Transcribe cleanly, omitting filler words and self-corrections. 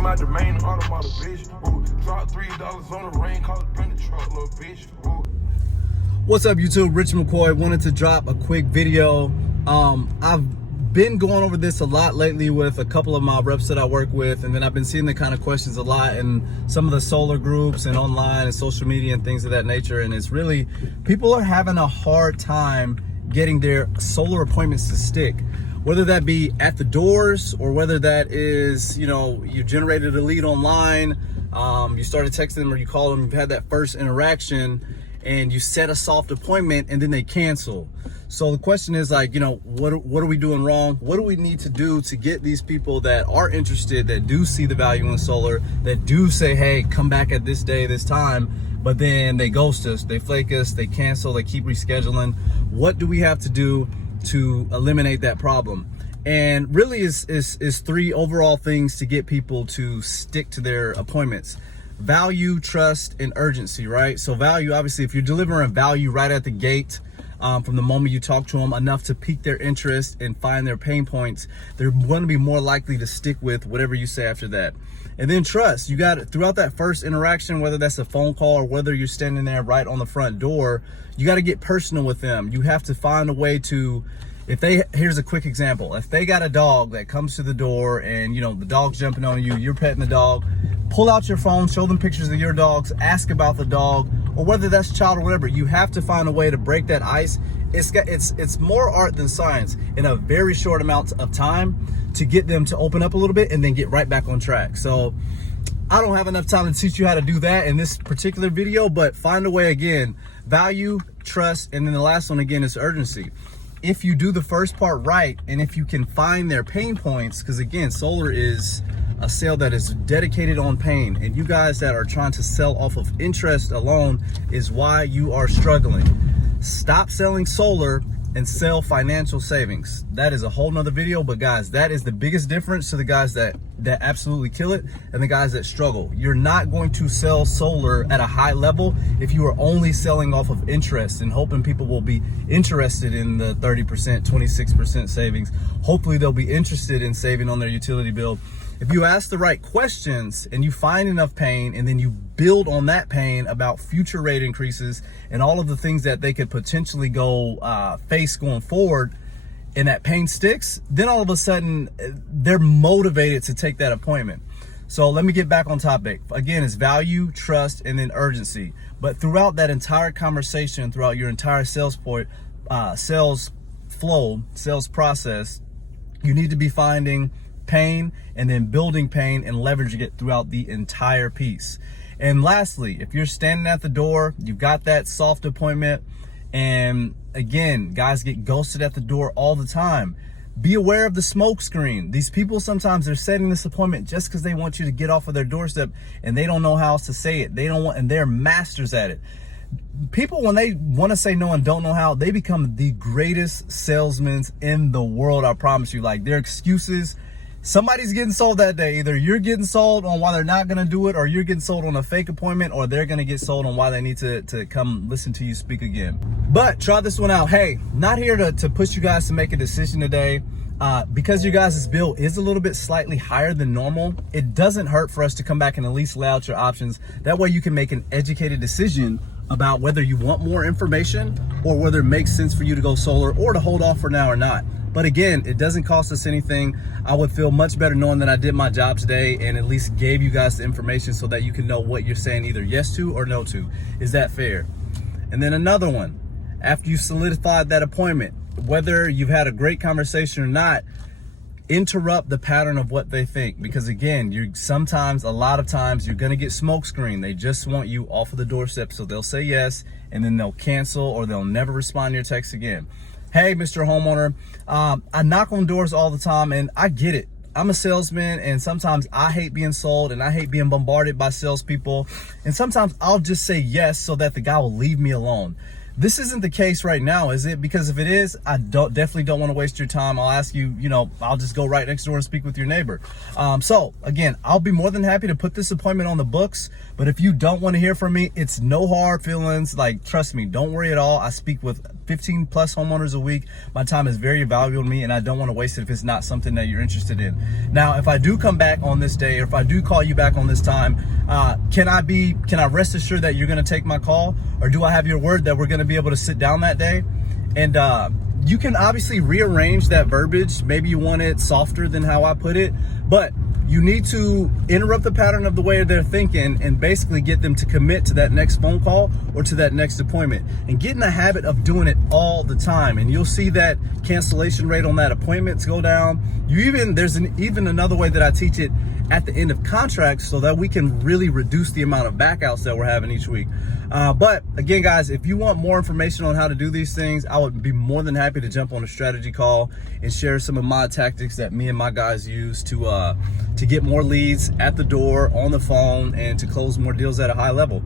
Claim my domain, automatic bitch. Ooh, drop $3 on the rain, call it bring the truck, little bitch. Ooh. What's up, YouTube? Rich McCoy wanted to drop a quick video. I've been going over this a lot lately with a couple of my reps that I work with, and then I've been seeing the kind of questions a lot in some of the solar groups and online and social media and things of that nature. And it's really, people are having a hard time getting their solar appointments to stick, whether that be at the doors or whether that is, you generated a lead online, you started texting them or you call them, you've had that first interaction and you set a soft appointment and then they cancel. So the question is like, what are we doing wrong? What do we need to do to get these people that are interested, that do see the value in solar, that do say, hey, come back at this day, this time, but then they ghost us, they flake us, they cancel, they keep rescheduling. What do we have to do to eliminate that problem? And really is three overall things to get people to stick to their appointments: value, trust, and urgency, right? So value, obviously, if you're delivering value right at the gate, from the moment you talk to them, enough to pique their interest and find their pain points, they're going to be more likely to stick with whatever you say after that. And then trust, you got it throughout that first interaction, whether that's a phone call or whether you're standing there right on the front door, you got to get personal with them. You have to find a way to, here's a quick example. If they got a dog that comes to the door and, the dog's jumping on you, you're petting the dog, pull out your phone, show them pictures of your dogs, ask about the dog, or whether that's child or whatever. You have to find a way to break that ice. It's more art than science in a very short amount of time to get them to open up a little bit and then get right back on track. So I don't have enough time to teach you how to do that in this particular video, but find a way. Again, value, trust, and then the last one again is urgency. If you do the first part right, and if you can find their pain points, because again, solar is a sale that is dedicated on pain, and you guys that are trying to sell off of interest alone is why you are struggling. Stop selling solar and sell financial savings. That is a whole nother video, but guys, that is the biggest difference to the guys that absolutely kill it and the guys that struggle. You're not going to sell solar at a high level if you are only selling off of interest and hoping people will be interested in the 30%, 26% savings. Hopefully they'll be interested in saving on their utility bill. If you ask the right questions and you find enough pain, and then you build on that pain about future rate increases and all of the things that they could potentially go face going forward, and that pain sticks, then all of a sudden they're motivated to take that appointment. So let me get back on topic. Again, it's value, trust, and then urgency. But throughout that entire conversation, throughout your entire sales flow, sales process, you need to be finding pain and then building pain and leveraging it throughout the entire piece. And lastly, if you're standing at the door, you've got that soft appointment, and again, guys get ghosted at the door all the time. Be aware of the smoke screen. These people, sometimes they're setting this appointment just because they want you to get off of their doorstep, and they don't know how else to say it. And they're masters at it. People, when they want to say no and don't know how, they become the greatest salesmen in the world, I promise you. Like, their excuses, somebody's getting sold that day. Either you're getting sold on why they're not going to do it, or you're getting sold on a fake appointment, or they're going to get sold on why they need to come listen to you speak again. But try this one out. Hey, not here to push you guys to make a decision today. Because you guys' bill is a little bit slightly higher than normal, it doesn't hurt for us to come back and at least lay out your options. That way you can make an educated decision about whether you want more information or whether it makes sense for you to go solar or to hold off for now or not. But again, it doesn't cost us anything. I would feel much better knowing that I did my job today and at least gave you guys the information so that you can know what you're saying either yes to or no to. Is that fair? And then another one, after you solidified that appointment, whether you've had a great conversation or not, interrupt the pattern of what they think. Because again, a lot of times you're going to get smoke screen. They just want you off of the doorstep, so they'll say yes and then they'll cancel, or they'll never respond to your text again. Hey, Mr. Homeowner, I knock on doors all the time, and I get it. I'm a salesman, and sometimes I hate being sold and I hate being bombarded by salespeople. And sometimes I'll just say yes so that the guy will leave me alone. This isn't the case right now, is it? Because if it is, I definitely don't want to waste your time. I'll ask you, I'll just go right next door and speak with your neighbor. So again, I'll be more than happy to put this appointment on the books. But if you don't want to hear from me, it's no hard feelings. Like, trust me, don't worry at all. I speak with 15 plus homeowners a week. My time is very valuable to me, and I don't want to waste it if it's not something that you're interested in. Now, if I do come back on this day, or if I do call you back on this time, can I rest assured that you're going to take my call, or do I have your word that we're going to be able to sit down that day? And you can obviously rearrange that verbiage. Maybe you want it softer than how I put it, but you need to interrupt the pattern of the way they're thinking and basically get them to commit to that next phone call or to that next appointment, and get in the habit of doing it all the time. And you'll see that cancellation rate on that appointments go down. There's even another way that I teach it at the end of contracts, so that we can really reduce the amount of backouts that we're having each week. But again, guys, if you want more information on how to do these things, I would be more than happy to jump on a strategy call and share some of my tactics that me and my guys use to get more leads at the door, on the phone, and to close more deals at a high level.